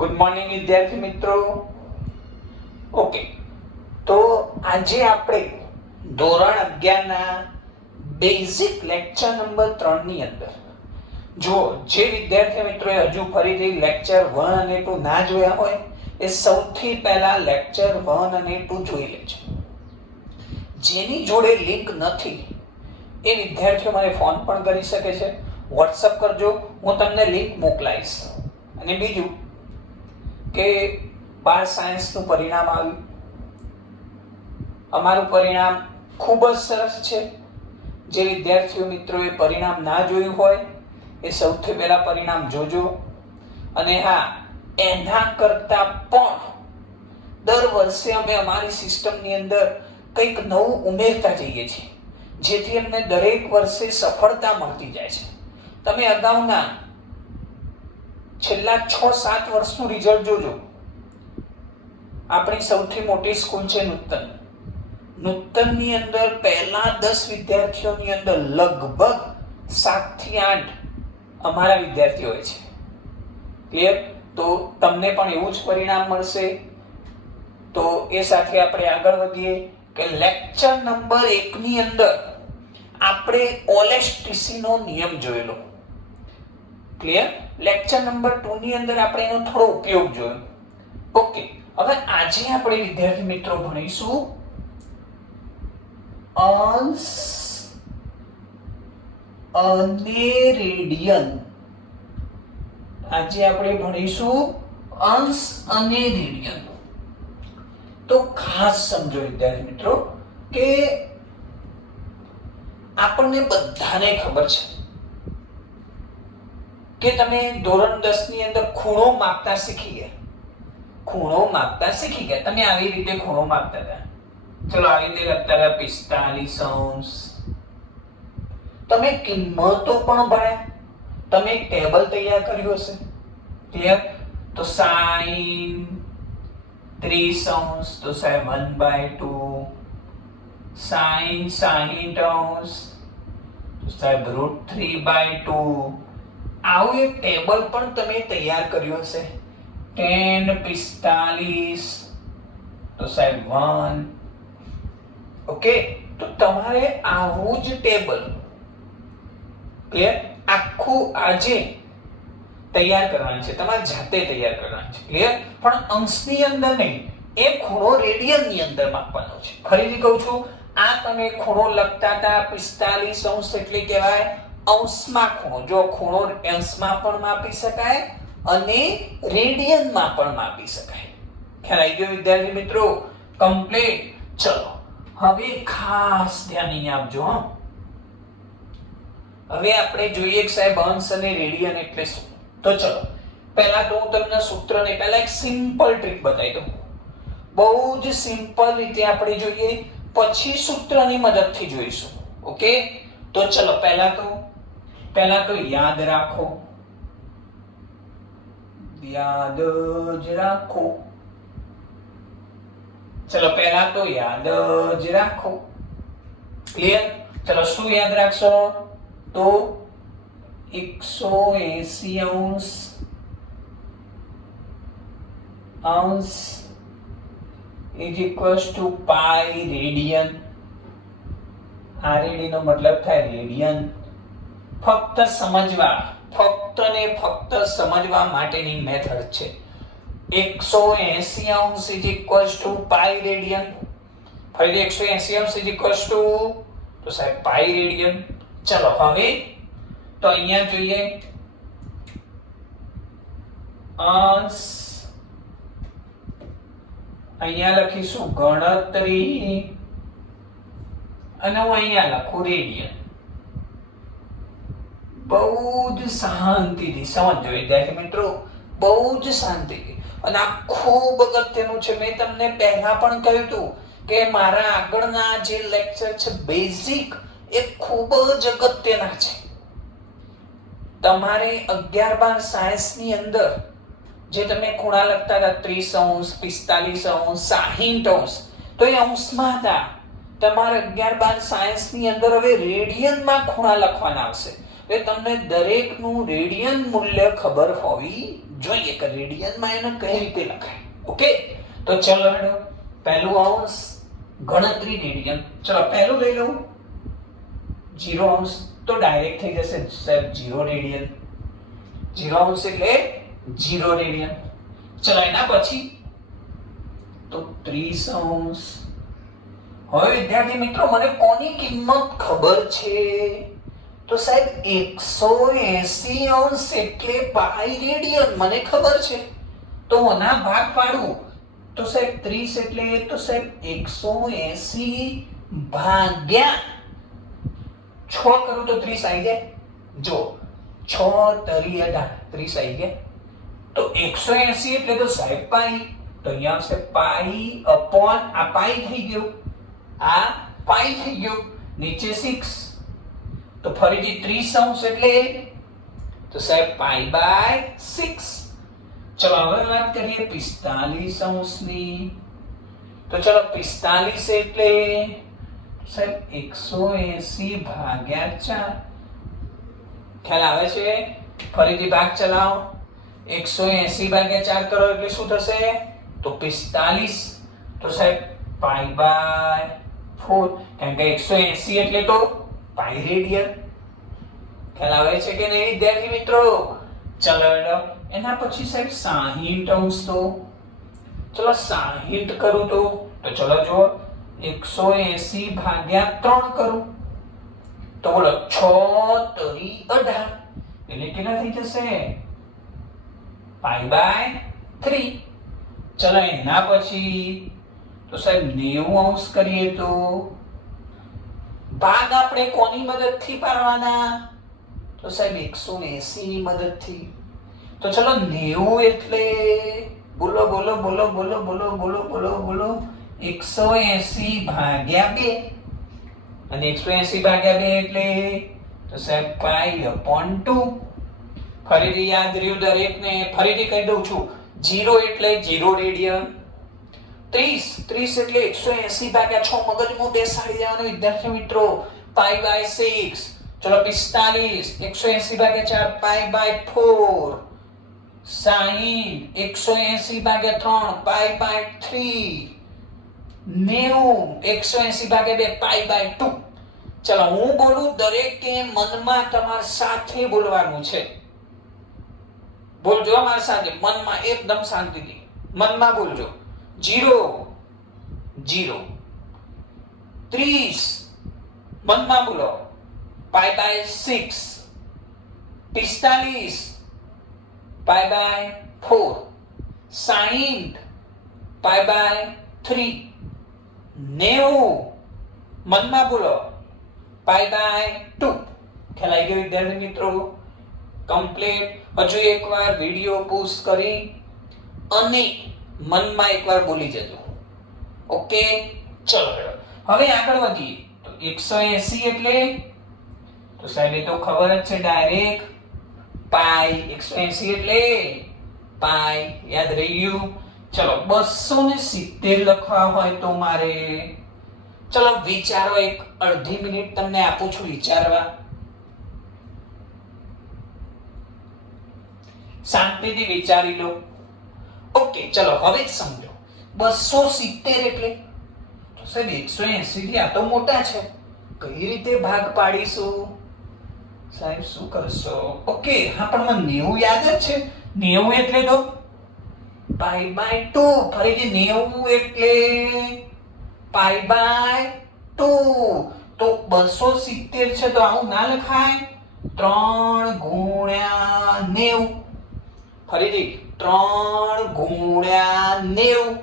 Good morning વિદ્યાર્થી મિત્રો. Okay, તો આજે આપણે ધોરણ 11 ના બેઝિક લેક્ચર નંબર 3 ની અંદર જો જે વિદ્યાર્થી મિત્રોએ હજુ ફરીથી લેક્ચર 1 અને 2 ના જોયા હોય એ સૌથી પહેલા લેક્ચર 1 અને 2 જોઈ લેજો. જેની જોડે લિંક નથી એ વિદ્યાર્થીઓ મને ફોન પણ કરી શકે છે, WhatsApp કરજો, હું તમને લિંક મોકલાઈશ. અને બીજું કે 12 સાયન્સનું પરિણામ આવ્યું. અમારું પરિણામ ખૂબ જ સરસ છે. જે વિદ્યાર્થીઓ મિત્રોએ પરિણામ ના જોયું હોય એ સૌથી પહેલા પરિણામ જોજો. અને હા, એના કરતા પણ દર વર્ષે અમે અમારી સિસ્ટમની અંદર કંઈક નવું ઉમેરતા જઈએ છીએ, જેથી અમને દરેક વર્ષે સફળતા મળતી જાય છે. તમે અગાઉના છેલ્લા 6-7 વર્ષનું રિઝલ્ટ જોજો. આપણી સૌથી મોટી સ્કૂલ છે નૂતન. નૂતનની અંદર પહેલા 10 વિદ્યાર્થીઓની અંદર લગભગ 7 થી 8 અમારા વિદ્યાર્થીઓ હોય છે. ક્લિયર? તો તમને પણ એવું જ પરિણામ મળશે. તો એ સાથે આપણે આગળ વધીએ કે લેક્ચર નંબર 1 ની અંદર આપણે ઓલેસ્ટીસી નો નિયમ જોયેલો. ક્લિયર? લેક્ચર નંબર 2 ની અંદર આપણે એનો થોડો ઉપયોગ જોયો. ઓકે, હવે આજે આપણે વિદ્યાર્થી મિત્રો ભણીશું અંશ અને રેડિયન. આજે આપણે ભણીશું અંશ અને રેડિયન. તો ખાસ સમજો વિદ્યાર્થી મિત્રો કે આપણને બધાને ખબર છે કે તમે ધોરણ 10 ની અંદર ખૂણો માપતા શીખી ગયા. ખૂણો માપતા શીખી ગયા. તમે આવી રીતે ખૂણો માપતા હતા. ચલો આવી રીતે લખતા હતા 45 અંશ. તમે કિંમતો પણ ભણ્યા. તમે એક ટેબલ તૈયાર કર્યું હશે. ક્લિયર? તો sin 30 અંશ તો સાહેબ 1/2, sin 60 અંશ તો સાહેબ √3/2. આવું એક ટેબલ પણ તમે તૈયાર કર્યું હશે. tan 45 તો સાહેબ 1. ઓકે, તો તમારે આવું જ ટેબલ ક્લિયર આખું આજે તૈયાર કરવાનું છે. તમારે જાતે તૈયાર કરવાનું છે. ક્લિયર? પણ અંશની અંદર નહીં, એ ખૂણો રેડિયનની અંદર માપવાનો છે. ફરીથી કહું છું, આ તમે ખૂણો લખતા હતા 45 અંશ એટલે કહેવાય અંશમાં ખૂણો. જો ખૂણો અંશમાં પણ માપી શકાય અને રેડિયનમાં પણ માપી શકાય. ખ્યાલ આવી ગયો વિદ્યાર્થી મિત્રો? કમ્પ્લીટ. ચલો હવે ખાસ ધ્યાન અહીંયા આપજો. હવે આપણે જોઈએ કે સાહેબ અંશ અને રેડિયન એટલે શું. તો ચલો પહેલા તો હું તમને સૂત્રને પહેલા એક સિમ્પલ ટ્રીક બતાવી દઉં. બહુ જ સિમ્પલ રીતે આપણે જોઈએ, પછી સૂત્રની મદદથી જોઈશું. ઓકે, તો ચલો પહેલા તો યાદ રાખો, યાદ જ રાખો. ચલો પહેલા તો યાદ જ રાખો. ક્લિયર? ચલો શું યાદ રાખશો? તો 180 અંશ is equals to pi radian. આ રેડિયન નો મતલબ થાય રેડિયન. ફક્ત સમજવા માટેની મેથડ છે. 180 અંશ is equals to pi radian. ફરી 180 અંશ is equals to તો સાહેબ pi રેડિયન. ચલો હવે તો અહીંયા જોઈએ અંશ, અહીંયા લખીશું ગણતરી અને હું અહીંયા લખું રેડિયન. બહુ જ શાંતિથી સમજો વિદ્યાર્થી મિત્રો, બહુ જ શાંતિથી. અને આ ખૂબ અગત્યનું છે. મેં તમને પહેલા પણ કહ્યું હતું કે મારા આગળના જે લેક્ચર છે બેઝિક એ ખૂબ જ અગત્યના છે. તમારે 11-12 સાયન્સની અંદર જે તમે ખૂણા લખતા હતા 30 અંશ, 45 અંશ, 60 અંશ, તો એ અંશમાં હતા. તમારે 11-12 સાયન્સની અંદર હવે રેડિયનમાં ખૂણા લખવાના આવશે. એ તમને દરેકનું રેડિયન મૂલ્ય ખબર હોવી જોઈએ કે રેડિયનમાં એને કઈ રીતે લખાય. ઓકે, તો ચલો હેડો પહેલું અંશ ગણતરી રેડિયન. ચલો પહેલું લઈ લઉં 0 અંશ, તો ડાયરેક્ટ થઈ જશે સાહેબ 0 રેડિયન. 0 અંશ એટલે 0 રેડિયન. ચલો એના પછી તો 30 અંશ. હવે વિદ્યાર્થી મિત્રો મને કોની કિંમત ખબર છે? તો સાહેબ 180 અંશ એટલે પાઈ રેડિયન મને ખબર છે. તો આના ભાગ પાડું તો સાહેબ 30 એટલે તો સાહેબ 180 ભાગ્યા 6 કરું તો 30 આવી જાય. જો 6 તરી 18 30 આવી ગયા. તો 180 એટલે તો સાહેબ પાઈ, તો અહીંયા આવશે પાઈ અપોન આ પાઈ થઈ ગયું, આ પાઈ થઈ ગયું, નીચે 6. તો ફરીથી 30 અંશ એટલે તો સાહેબ પાઈ બાય 6. ચલો હવે વાત કરીએ 45 અંશની. તો ચલો 45 એટલે સાહેબ 180 ભાગ્યા 4. ખ્યાલ આવે છે? ફરીથી ભાગ ચલાવો. 180 ભાગ્યા 4 કરો એટલે શું થશે? તો 45. તો સાહેબ પાઈ બાય 4, કારણ કે 180 એટલે તો પાઈ રેડિયન. ખ્યાલ આવે છે કે નહીં વિદ્યાર્થી મિત્રો? ચલો એના પછી સાહેબ 60 અંશ. તો ચલો 60 કરું તો ચલો જો 180 ભાગ્યા 3 કરું તો બોલો 6 તરી 18 એટલે કેટલા થઈ જશે? Pi by 3. ચલો એના પછી તો સાહેબ 90 અંશ કરીએ તો ભાગ આપણે કોની મદદથી પાડવાના? તો સાહેબ 180 ની મદદથી. તો ચલો 90 એટલે બોલો બોલો બોલો બોલો બોલો બોલો બોલો બોલો 180 ભાગ્યા 2. અને 180 ભાગ્યા 2 એટલે તો સાહેબ પાઈ અપોન 2. ફરીથી યાદ રહ્યું દરેકને? ફરીથી કહી દઉં છું. 0 એટલે 0 રેડિયન. 30 એટલે 180 ભાગ્યા 6 મગજમાં બેસાડી દેવાનું વિદ્યાર્થી મિત્રો. Pi by 6. ચલો 45 180 ભાગ્યા 4 પાઈ બાય 4. 60 180 ભાગ્યા 3 પાઈ બાય 3. 90 180 ભાગ્યા 2 પાઈ બાય 2. ચલો હું બોલું, દરેકે મનમાં તમારા સાથે બોલવાનું છે. બોલજો મારી સાથે મનમાં, એકદમ શાંતિથી મનમાં બોલજો. 0 0 30 મનમાં બોલો pi by 6. 45 pi by 4. 60 pi by 3. 90 મનમાં બોલો પાઈ બાય 2. ખ્યાલ આવી ગયો વિદ્યાર્થી મિત્રો? કમ્પ્લીટ. હજુ એકવાર વિડિયો પોઝ કરી અને મનમાં એકવાર બોલી જજો. ઓકે, ચલો હવે આગળ વધીએ. તો 180 એટલે તો સાહેબ એ તો ખબર જ છે ડાયરેક્ટ પાઈ. 180 એટલે પાઈ, યાદ રહી ગયું? ચલો 270 લખવા હોય તો મારે, ચલો વિચારો, એક અડધી મિનિટ તમને આપું છું વિચારવા. શાંતિથી વિચારી લો. ઓકે, ચલો હવે સમજો 270 એટલે તો સાહેબ 180 થી આ તો મોટા છે, કઈ રીતે ભાગ પાડીશું? સાહેબ શું કરશો? ઓકે, હા પણ મને 90 યાદ જ છે. 90 એટલે તો પાઈ બાય 2. ફરીથી 90 એટલે પાઈ બાય 2. તો 270 છે તો આવું ના લખાય. 3 ગુણ્યા 90. ફરીથી 3 ગુણ્યા 90.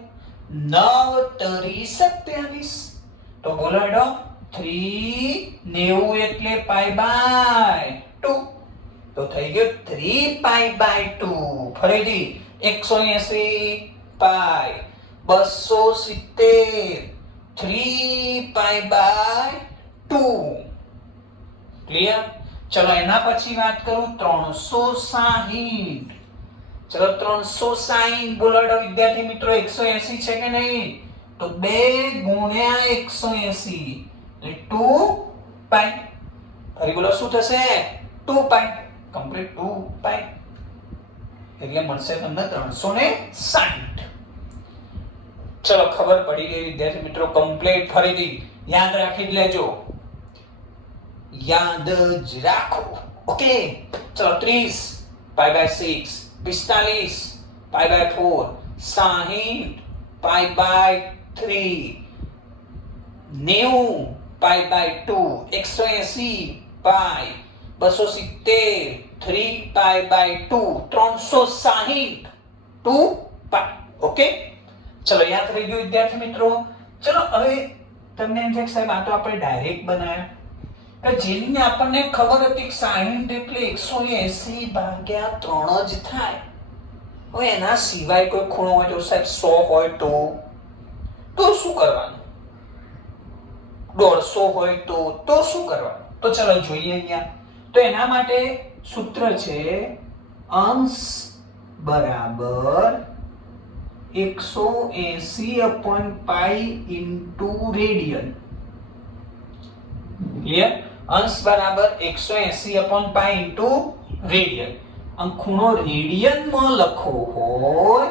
9 તરી 27. તો બોલો હેડો 390 એટલે પાઈ બાય 2. તો થઈ ગયું 3 પાઈ બાય 2. ફરીથી 180 પાઈ, 270 3 પાઈ બાય 2. ક્લિયર? ચલો એના પછી વાત કરું 360. ચલો 360 બોલો વિદ્યાર્થી મિત્રો. 180 છે કે નહીં? તો 2 ગુણ્યા 180 એટલે 2 પાઈ. ફરી બોલો શું થશે? 2 પાઈ કમ્પ્લીટ 2 પાઈ એટલે મળશે તમને 360. ચલો ખબર પડી ગઈ વિદ્યાર્થી મિત્રો કમ્પ્લીટ. ફરીથી યાદ રાખી લેજો, યાદ જ રાખો. ઓકે ચલો 30 pi by 6, 45 pi by 4, 60 pi by 3, 90 pi by 2, 180 pi, 270 3 pi by 2, 360 2 pi. Okay ચલો યાદ રહી ગયું વિદ્યાર્થી મિત્રો. ચલો હવે તમને એમ છે કે સાહેબ આ તો આપણે ડાયરેક્ટ બનાવ્યા, કે જેની આપણને ખબર હતી કે 60 એટલે 180 ભાગ્યા 3 જ થાય. હવે એના સિવાય કોઈ ખૂણો હોય તો સાહેબ 100 હોય તો શું કરવાનું, 150 હોય તો શું કરવાનું? તો ચલો જોઈએ અહીંયા. તો એના માટે સૂત્ર છે અંશ બરાબર 180/પાઈ ઇન્ટુ રેડિયન. ક્લિયર? અંશ બરાબર 180/પાઈ ઇન્ટુ રેડિયન. અને ખૂણો રેડિયનમાં લખવો હોય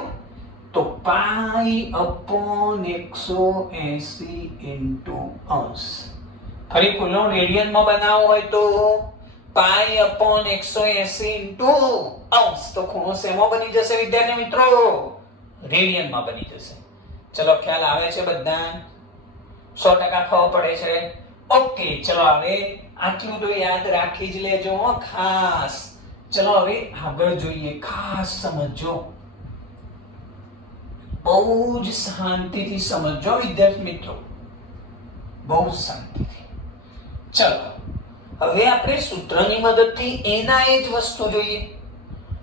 તો પાઈ/180 ઇન્ટુ અંશ. ફરી ખૂણો રેડિયનમાં બનાવવો હોય તો પાઈ/180 ઇન્ટુ અંશ. તો ખૂણો શેમાં બની જશે વિદ્યાર્થી મિત્રો? રેડિયનમાં બની જશે. ચલો ખ્યાલ આવે છે બધા? 100% ખબર પડે છે? ઓકે ચલો હવે આટલું તો યાદ રાખી જ લેજો ખાસ. ચલો હવે આગળ જોઈએ. ખાસ સમજો, બહુ જ શાંતિથી સમજો વિદ્યાર્થી મિત્રો, બહુ શાંતિથી. ચલો હવે આપણે સૂત્રની મદદથી એના એ જ વસ્તુ જોઈએ.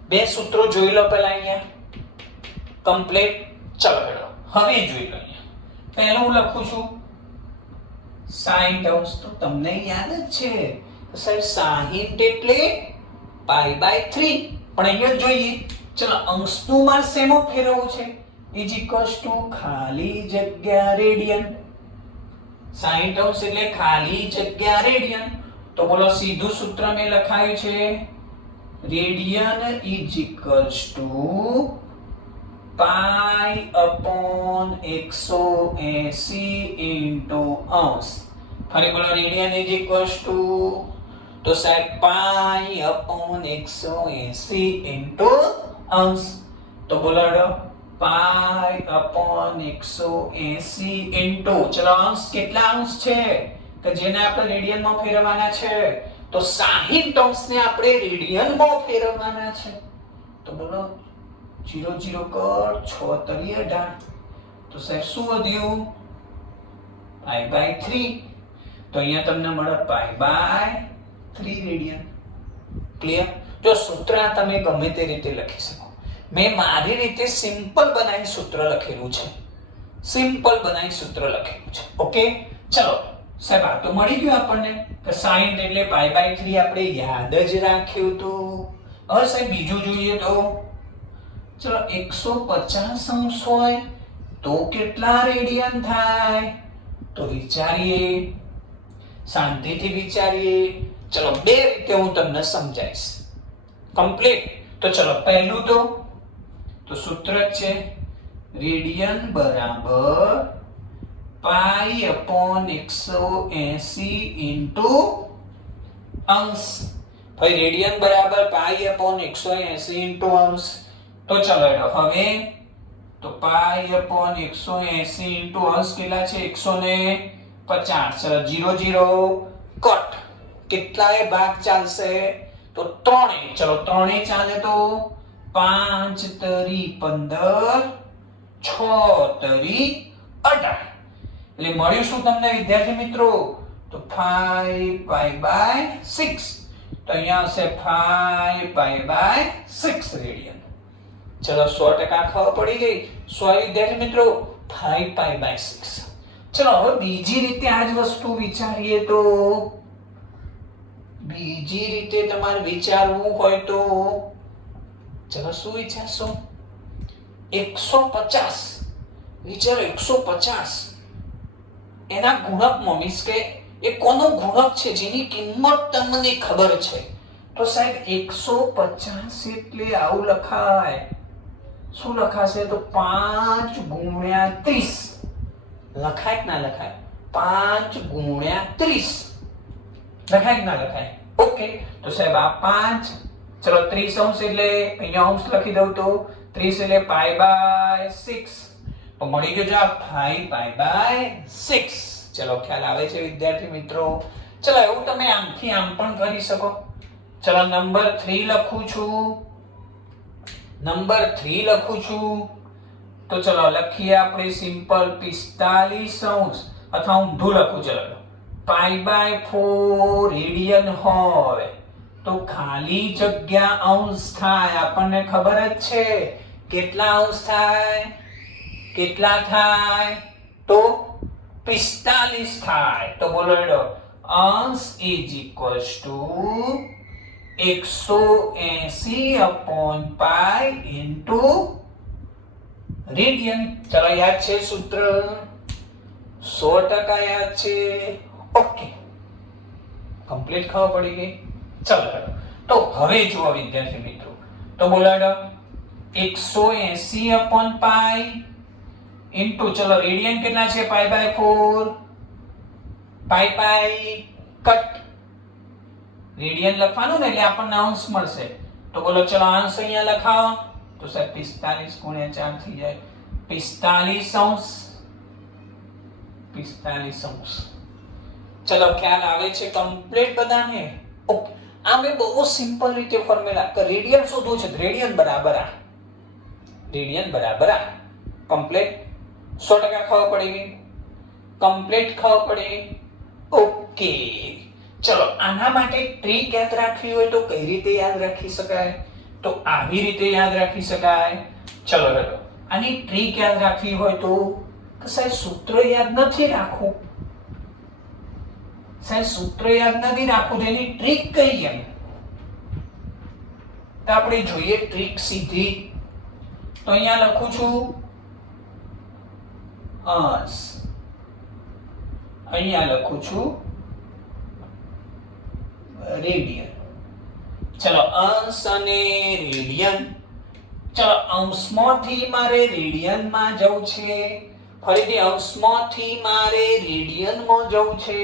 બે સૂત્રો જોઈ લો પહેલા અહીંયા કમ્પ્લીટ. ચલો હેડો હવે જોઈ લો. અહીંયા પહેલું હું લખું છું 60 અંશ. તો તમને યાદ જ છે સાહેબ 60 એટલે પાઈ બાય 3. પણ અહીંયા જોઈએ. ચલો અંશનું માર શેમાં ફેરવવું છે? ઇઝ ઇક્વલ્સ ટુ ખાલી જગ્યા રેડિયન. 60 અંશ એટલે ખાલી જગ્યા રેડિયન. તો બોલો સીધું સૂત્ર મેં લખાયું છે રેડિયન ઇઝ ઇક્વલ્સ ટુ પાઈ/180 ઇન્ટુ અંશ. ફરી બોલો રેડિયન ઇઝ ઇક્વલ્સ ટુ, તો સાહેબ પાઈ/180 ઇન્ટુ અંશ. તો બોલો પાઈ/180 ઇન્ટુ, ચલો અંશ કેટલા અંશ છે કે જેને આપણે રેડિયનમાં ફેરવવાના છે? તો 60 અંશને આપણે રેડિયનમાં ફેરવવાના છે. તો બોલો 0 0 કર 6 તરી 18. તો સાહેબ શું વધ્યું? Pi by 3. તો અહીંયા તમને મળે પાઈ બાય 3 રેડિયન. ક્લિયર? જો સૂત્ર તમે ગમે તે રીતે લખી શકો. મેં મારી રીતે સિમ્પલ બનાવી સૂત્ર લખેલું છે. સિમ્પલ બનાવી સૂત્ર લખેલું છે. ઓકે ચલો સાહેબ આ તો મળી ગયું આપણને કે 60 એટલે પાઈ બાય 3 આપણે યાદ જ રાખ્યું હતું. હવે સાહેબ બીજું જોઈએ તો ચલો 150 અંશ હોય તો કેટલા રેડિયન થાય? તો વિચારીએ, શાંતિથી વિચારીએ. ચલો બે રીતે હું તમને સમજાવીશ કમ્પ્લીટ. તો ચલો પહેલું તો સૂત્ર છે રેડિયન બરાબર પાઈ/180 ઇન્ટુ અંશ. ભાઈ રેડિયન બરાબર પાઈ/180 ઇન્ટુ અંશ. તો ચલો હવે તો પાઈ/180 ઇન્ટુ અંશ કેટલા છે? 150. ચલો 0 0 કટ. કેટલાય ભાગ ચાલશે? તો 3. ચલો 3 ચાલે તો 5 તરી 15, 6 તરી 18. એટલે મળ્યું શું તમને વિદ્યાર્થી મિત્રો? તો 5 પાઈ બાય 6. તો અહીંયા હશે 5 પાઈ બાય 6 રેડિયન. ચલો 100% ખબર પડી ગઈ. 100 વિદ્યાર્થી મિત્રો 5 પાઈ બાય 6. ચલો હવે બીજી રીતે આ જ વસ્તુ વિચારીએ તો, બીજી રીતે તમારે વિચારવું હોય તો ચલો શું વિચારશો? 150. વિચારો 150 એના ગુણકમાં મીન્સ કે એ કોનો ગુણક છે જેની કિંમત તમને ખબર છે. તો સાહેબ 150 એટલે આવું લખાય. શું લખાશે? તો 5 ગુણ્યા 30 લખાય કે ના લખાય? 5 ગુણ્યા 30 લખાય કે ના લખાય? ઓકે, તો સાહેબ આ 5, ચલો 30 અંશ એટલે અહીંયા અંશ લખી દઉં તો 30 એટલે પાઈ બાય 6, તો મળી ગયો જવાબ 5 પાઈ બાય 6. ચલો ખ્યાલ આવે છે વિદ્યાર્થી મિત્રો? ચલો એવું તમે આમથી આમ પણ કરી શકો. ચલો નંબર 3 લખું છું, નંબર 3 લખું છું. તો ચલો લખીએ આપણે સિમ્પલ 45 અંશ, અથવા ઊંધું લખું. ચલો પાઈ બાય 4 રેડિયન હોય તો ખાલી જગ્યા અંશ થાય. આપણને ખબર જ છે કેટલા અંશ થાય, કેટલા થાય? તો 45 થાય. તો બોલો એડો અંશ ઇઝ ઇક્વલ્સ ટુ 180/પાઈ ઇન્ટુ રેડિયન. ચલો યાદ છે સૂત્ર? 100% યાદ છે. ઓકે, કમ્પ્લીટ ખબર પડી ગઈ. ચલો તો હવે જુઓ વિદ્યાર્થી મિત્રો, તો બોલાડો 180/પાઈ ઇન્ટુ, ચલો રેડિયન કેટલા છે? Pi by 4, pi pi cut radian લખવાનું ને એટલે આપણને અંશ મળશે. તો બોલો ચલો અંશ અહીંયા લખાવો. તો સાહેબ 45 ગુણ્યા 4 થઈ જાય 45 અંશ, 45 અંશ. ચલો ખ્યાલ આવે છે કમ્પ્લીટ બધાને? ઓકે, આ મેં બહુ સિમ્પલ રીતે ફોર્મ્યુલા કે રેડિયન શોધવું છે. રેડિયન બરાબર આ, રેડિયન બરાબર આ. કમ્પ્લીટ 100% ખબર પડી ગઈ? કમ્પ્લીટ ખબર પડી ગઈ? ઓકે, ચલો આના માટે ટ્રીક યાદ રાખવી હોય તો કઈ રીતે યાદ રાખી શકાય? તો આવી રીતે યાદ રાખી શકાય. ચલો હેલો, આની ટ્રીક યાદ રાખવી હોય તો સાહેબ સૂત્ર યાદ નથી રાખવું, સાહેબ સૂત્ર યાદ નથી રાખવું, તેની ટ્રીક કઈ એમ? તો આપણે જોઈએ ટ્રીક સીધી. તો અહીંયા લખું છું અંશ, અહીંયા લખું છું રેડિયન. ચલો અંશ અને રેડિયન. ચલો અંશમાંથી મારે રેડિયનમાં જવું છે, ફરીથી અંશમાંથી મારે રેડિયનમાં જવું છે,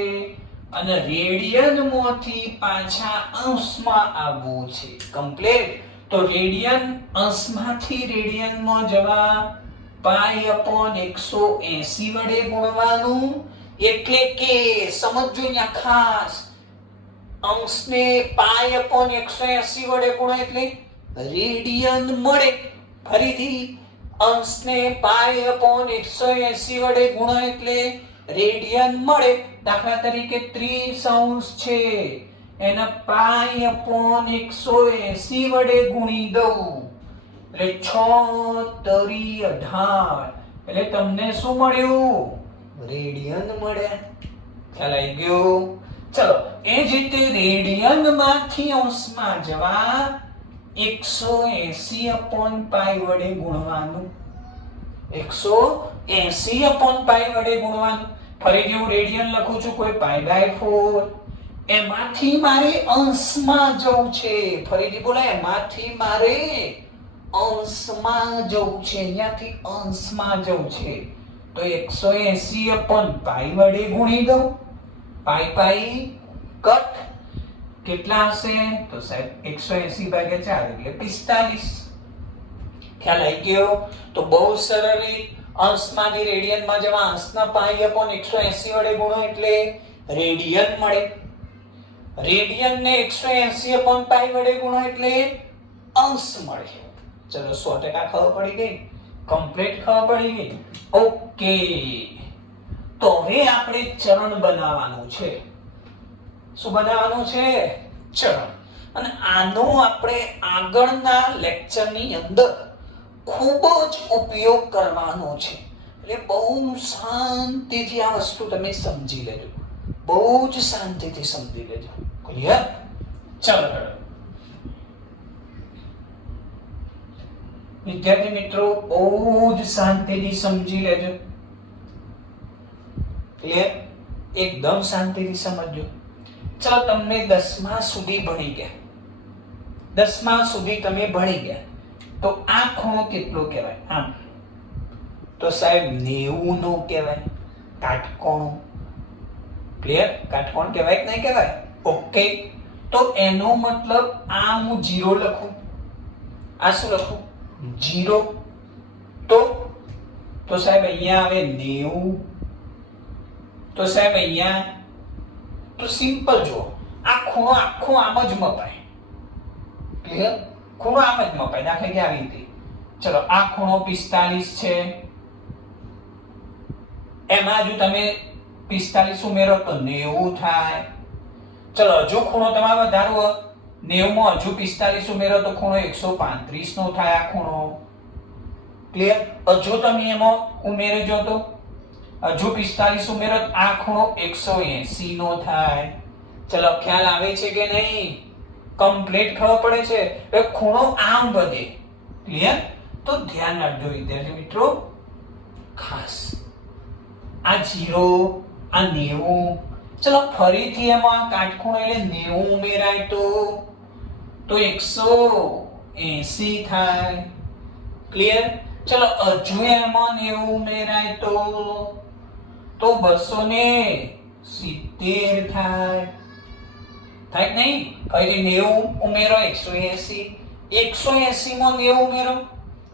અને રેડિયનમાંથી પાછા અંશમાં આવવું છે. કમ્પ્લીટ. તો રેડિયન અંશમાંથી રેડિયનમાં જવા પાઈ અપોન 180 વડે ગુણવાનું, એટલે કે સમજો અહીંયા ખાસ અંશને પાઈ અપોન 180 વડે ગુણો એટલે રેડિયન મળે. ફરીથી અંશને પાઈ અપોન 180 વડે ગુણો એટલે રેડિયન મળે. દાખલા તરીકે 30 અંશ છે એને પાઈ અપોન 180 વડે ગુણી દઉં એટલે 6 તરી 18, એટલે તમને શું મળ્યું? રેડિયન મળ્યા. ખ્યાલ આવી ગયો? ચલો એ જ રીતે રેડિયનમાંથી અંશમાં જવા 180/પાઈ વડે ગુણવાનું, 180/પાઈ વડે ગુણવાનું. ફરીથી હું રેડિયન લખું છું, કોઈ પાઈ બાય 4, એમાંથી મારે અંશમાં જવું છે. ફરીથી બોલો, એમાંથી મારે અંશમાં જવું છે, અહીંયાથી અંશમાં જવું છે. તો 180/પાઈ વડે ગુણી દઉં, પાઈ પાઈ કટ કેટલા હશે? તો સાહેબ 180/4 એટલે 45. ખ્યાલ આવી ગયો? તો બહુ સરળ રીત. અંશમાંથી રેડિયનમાં જવા અંશના પાઈ અપોન 180 વડે ગુણો એટલે રેડિયન મળે. રેડિયનને 180/પાઈ વડે ગુણો એટલે અંશ મળે. ચલો 100% ખબર પડી ગઈ? કમ્પ્લીટ ખબર પડી ગઈ? ઓકે, તો હવે આપણે ચરણ બનાવવાનું છે. શું બનાવવાનું છે? ચરણ. અને આનો આપણે આગળના લેક્ચરની અંદર ખૂબ જ ઉપયોગ કરવાનો છે. એટલે બહુ શાંતિથી આ વસ્તુ તમે સમજી લેજો, બહુ જ શાંતિથી સમજી લેજો. ક્લિયર? ચાલો વિદ્યાર્થી મિત્રો, બહુ જ શાંતિથી સમજી લેજો. ક્લિયર? એકદમ શાંતિથી સમજજો. ચલો તમને 10મા સુધી ભણી ગયા, 10મા સુધી તમે ભણી ગયા તો આ ખૂણો કેટલો કહેવાય? આમ તો સાહેબ 90 નો કહેવાય કાટકોણ. ક્લિયર? કાટકોણ કહેવાય કે નહીં કહેવાય? ઓકે. તો એનો મતલબ આ હું 0 લખું, આ શું લખું? 0. તો સાહેબ અહીંયા આવે 90. તો સાહેબ અહીંયા તો સિમ્પલ જો આ ખૂણો આખો આમ જ મપાય. ક્લિયર? ખૂણો આમ જ મપાય. દાખલા કે આવી રીતે ચલો આ ખૂણો 45 છે, એમાં જો તમે 45 ઉમેરો તો 90 થાય. ચલો હજુ ખૂણો તમારે વધારવો, 90 માં હજુ 45 ઉમેરો તો ખૂણો 135 નો થાય આ ખૂણો. ક્લિયર? હજુ તમે એમાં ઉમેરજો તો હજુ 45 ઉમેરો તો આ ખૂણો 180 નો થાય. ચલો ખ્યાલ આવે છે કે નહીં? કમ્પ્લીટ ખબર પડે છે? એ ખૂણો આમ વધે. ક્લિયર? તો ધ્યાન રાખજો વિદ્યાર્થી મિત્રો ખાસ. આ 0 આ 90. ચલો ફરીથી એમાં કાટખૂણો એટલે 90 ઉમેરાય તો 180 થાય. ક્લિયર? ચલો હજુ એમાં 90 ઉમેરાય તો 270 થાય. થાય કે નહીં? ફરીથી 90 ઉમેરો 180, 180 માં 90 ઉમેરો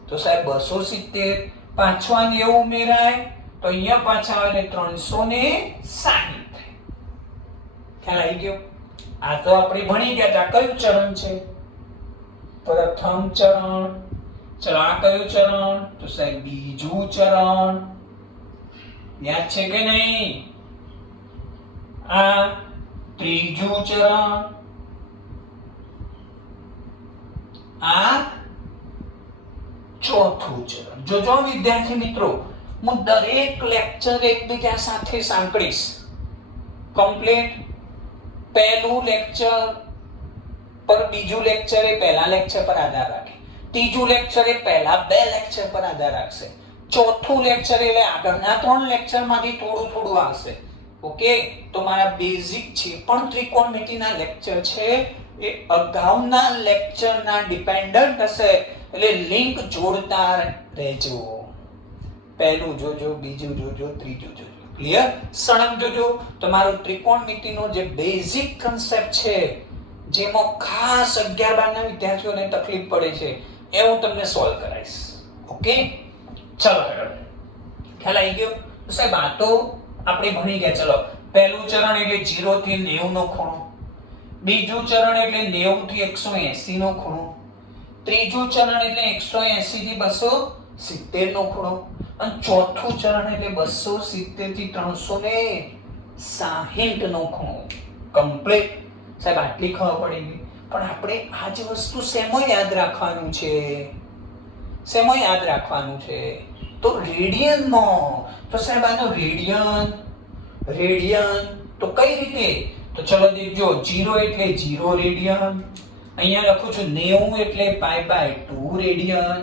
તો સાહેબ 270. પાછા 90 ઉમેરાય તો અહીંયા પાછા આવે એટલે 360. ખ્યાલ આવી ગયો? આ તો આપણે ભણી ગયા હતા. કયું ચરણ છે? પ્રથમ ચરણ. ચલો આ કયું ચરણ? તો સાહેબ બીજું ચરણ. યાદ છે કે નહીં? આ ત્રીજું ચરણ. આ ચોથું ચરણ. જોજો વિદ્યાર્થી મિત્રો, હું દરેક લેક્ચર એકબીજા સાથે સાંકળીશ. કમ્પ્લીટ. પહેલું લેક્ચર પર બીજું લેક્ચર એ પહેલા લેક્ચર પર આધાર રાખે, ત્રીજું લેક્ચર એ પહેલા 2 લેક્ચર પર આધાર રાખશે, ચોથું લેક્ચર એટલે આગળના 3 લેક્ચર માંથી થોડું આવશે. ઓકે? તો મારા બેઝિક છે પણ ત્રિકોણમિતિના લેક્ચર છે એ અગાઉના લેક્ચરના ડિપેન્ડન્ટ હશે, એટલે લિંક જોડતા રહેજો. પહેલું જોજો, બીજું જોજો, ત્રીજું જોજો. ક્લિયર? સળંગ જોજો. તમારો ત્રિકોણમિતિનો જે બેઝિક કન્સેપ્ટ છે જેમાં ખાસ 11 બારના વિદ્યાર્થીઓને તકલીફ પડે છે એ હું તમને સોલ્વ કરાવીશ. ઓકે? ચલો હેડો. ખ્યાલ આવી ગયો? સાહેબ આ તો આપણે ભણી ગયા. ચલો પહેલું ચરણ એટલે 0 થી 90 નો ખૂણો, બીજું ચરણ એટલે 90 થી 180 નો ખૂણો, ત્રીજું ચરણ એટલે 180 થી 270 નો ખૂણો, અને ચોથું ચરણ એટલે 270 થી 360 નો ખૂણો. કમ્પ્લીટ. સાહેબ આટલી ખબર પડી ગઈ. પણ આપણે આ જ વસ્તુ શેમાં યાદ રાખવાનું છે? શેમાં યાદ રાખવાનું છે? તો રેડિયનમાં. તો સાહેબ આનો રેડિયન તો કઈ રીતે? તો ચલો દેખજો. 0 એટલે 0 રેડિયન. અહીંયા લખું છું 90 એટલે π/2 રેડિયન.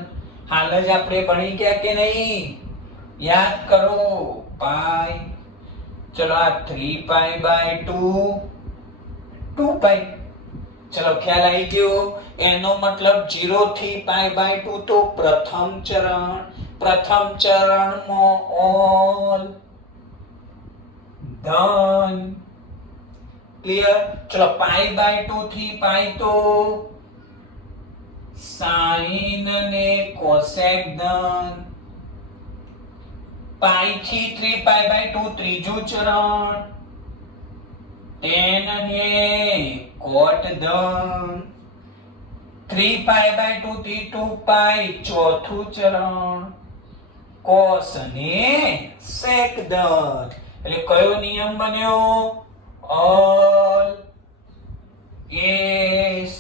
હાલ જ આપણે ભણી ગયા કે નહીં? યાદ કરો. પાઈ. ચલો આ 3π/2 2π. ચલો ખ્યાલ આવી ગયો? એનો મતલબ 0 થી π/2 તો પ્રથમ ચરણમાં ઓલ ધન. ક્લિયર? ચલો π/2 થી π તો સાઈન ને કોસેક ધન. પાઈ થી 3π/2 ત્રીજું ચરણ tan ને cot ધન. 3π/2 થી 2π ચોથું ચરણ cos ને sec ધન. એટલે કયો નિયમ બન્યો? All S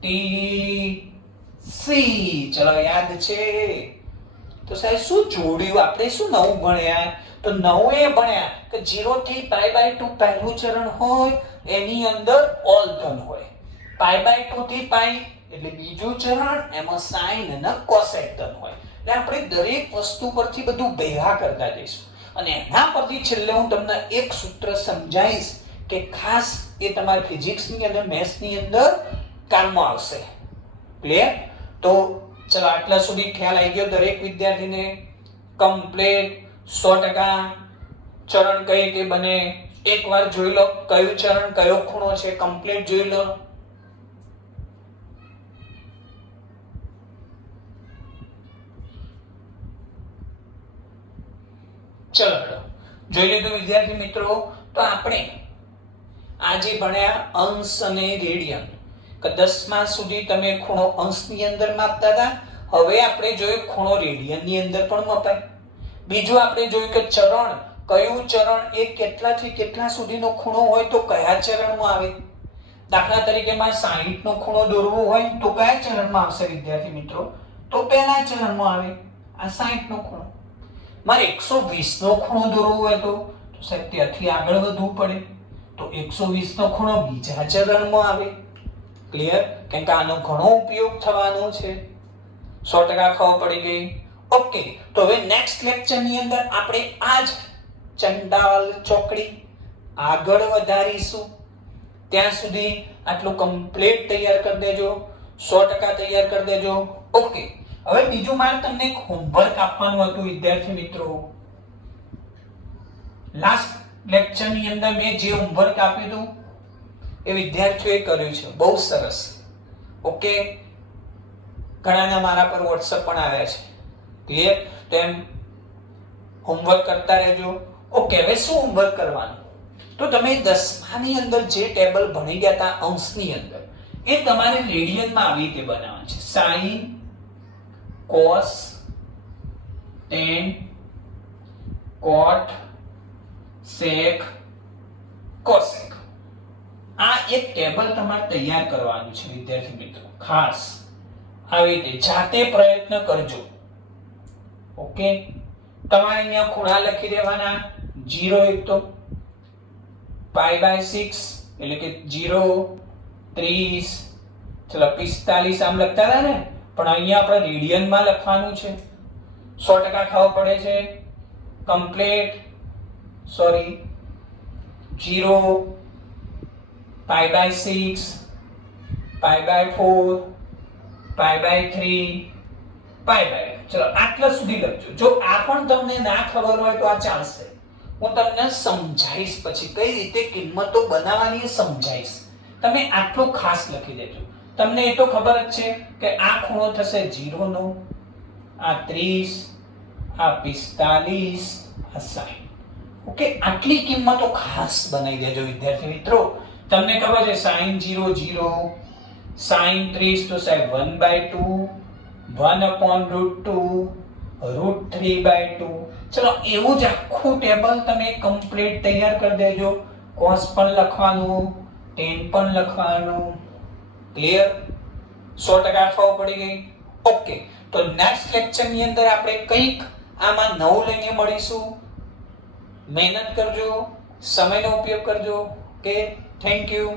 T C. ચલો યાદ છે? તો સાહેબ શું જોડ્યું? આપણે શું નવું ભણ્યા? તો નવું એ ભણ્યા કે 0 થી π/2 પહેલું ચરણ હોય એની અંદર ઓલ ધન હોય, π/2 થી π એટલે બીજું ચરણ એમાં sin અને cosec ધન હોય. એટલે આપણે દરેક વસ્તુ પરથી બધું ભેગા કરતા જઈશું અને એના પરથી છેલ્લે હું તમને એક સૂત્ર સમજાવીશ કે ખાસ એ તમારા ફિઝિક્સની અને મેથ્સની અંદર કામમાં આવશે. ક્લિયર? તો ચલો આટલા સુધી ખ્યાલ આવી ગયો દરેક વિદ્યાર્થીને? કમ્પ્લીટ 100%. ચરણ કઈ રીતે બને એકવાર જોઈ લો. કયું ચરણ કયો ખૂણો છે કમ્પ્લીટ જોઈ લો. ચલો જોઈ લીધું વિદ્યાર્થી મિત્રો. તો આપણે આજે ભણ્યા અંશ અને રેડિયન. કે 10મા સુધી તમે ખૂણો અંશની અંદર માપતા હતા. હવે આપણે જોયું ખૂણો રેડિયનની અંદર પણ મપાય. બીજું આપણે જોયું કે ચરણ, કયું ચરણ એ કેટલાથી કેટલા સુધીનો ખૂણો હોય તો કયા ચરણમાં આવે. દાખલા તરીકે માં 60 નો ખૂણો દોરવો હોય તો કયા ચરણમાં આવશે વિદ્યાર્થી મિત્રો? તો પહેલા ચરણમાં આવે આ 60 નો ખૂણો. મારે 120 નો ખૂણો દોરવો હોય તો સાહેબ ત્યાંથી આગળ વધવું પડે, તો 120 નો ખૂણો બીજા ચરણમાં આવે. ક્લિયર? કેમ કે આનો ઘણો ઉપયોગ થવાનો છે. 100% ખબર પડી ગઈ. ઓકે, તો હવે નેક્સ્ટ લેક્ચર ની અંદર આપણે આ જ ચંડાલ ચોકડી આગળ વધારીશું. ત્યાં સુધી આટલું કમ્પ્લીટ તૈયાર કરી દેજો. 100% તૈયાર કરી દેજો. ઓકે, હવે બીજું મારે તમને એક હોમવર્ક આપવાનું હતું વિદ્યાર્થી મિત્રો. લાસ્ટ લેક્ચર ની અંદર મેં જે હોમવર્ક આપ્યું હતું એ વિદ્યાર્થીઓએ કર્યું છે. બહુ સરસ. ઓકે, ઘણાના મારા પર WhatsApp પણ આવ્યા છે. ક્લિયર? તો એમ હોમવર્ક કરતા રહેજો. ઓકે, હવે શું હોમવર્ક કરવાનું? તો તમે 10માની અંદર જે ટેબલ ભણી ગયા હતા અંશની અંદર, એ તમારે રેડિયનમાં આવી રીતે બનાવવાનું છે. sin, cos, tan, cot, sec, cosec. આ એક ટેબલ તમારે તૈયાર કરવાનું છે વિદ્યાર્થી મિત્રો. ખાસ આવી રીતે જાતે પ્રયત્ન કરજો. ઓકે, તમારે અહીંયા ખૂણા લખી દેવાના. 0 એક તો π/6 એટલે કે 0, 30, ચલો 45 આમ લખતા હતા ને, પણ અહીંયા આપણે રેડિયનમાં લખવાનું છે. 100% ખબર પડે છે. Complete sorry 0, π/6, π/4, π/3, π/8. ચલો આટલા સુધી લખજો. જો આ પણ તમને ના ખબર હોય તો આ ચાલશે. હું તમને સમજાઈશ પછી કઈ રીતે કિંમતો બનાવવાની એ સમજાઈશ. તમે આટલું ખાસ લખી દેજો. તમને એ તો ખબર જ છે કે આ ખૂણો થશે 0 નો, આ 30, આ 45, આ 60. ઓકે, આટલી કિંમતો ખાસ બનાવી દેજો વિદ્યાર્થી મિત્રો. તમને ખબર છે sin 0 0, sin 30 તો સાહેબ 1/2, 1/√2, √3/2. ચલો એવું જ આખું ટેબલ તમે કમ્પ્લીટ તૈયાર કરી દેજો. cos પણ લખવાનું, tan પણ લખવાનું. ક્લિયર? 100% ખબર પડી ગઈ. ઓકે, તો નેક્સ્ટ લેક્ચર ની અંદર આપણે કંઈક આમાં નવું લઈને મળીશું. મહેનત કરજો, સમયનો ઉપયોગ કરજો. Okay, thank you.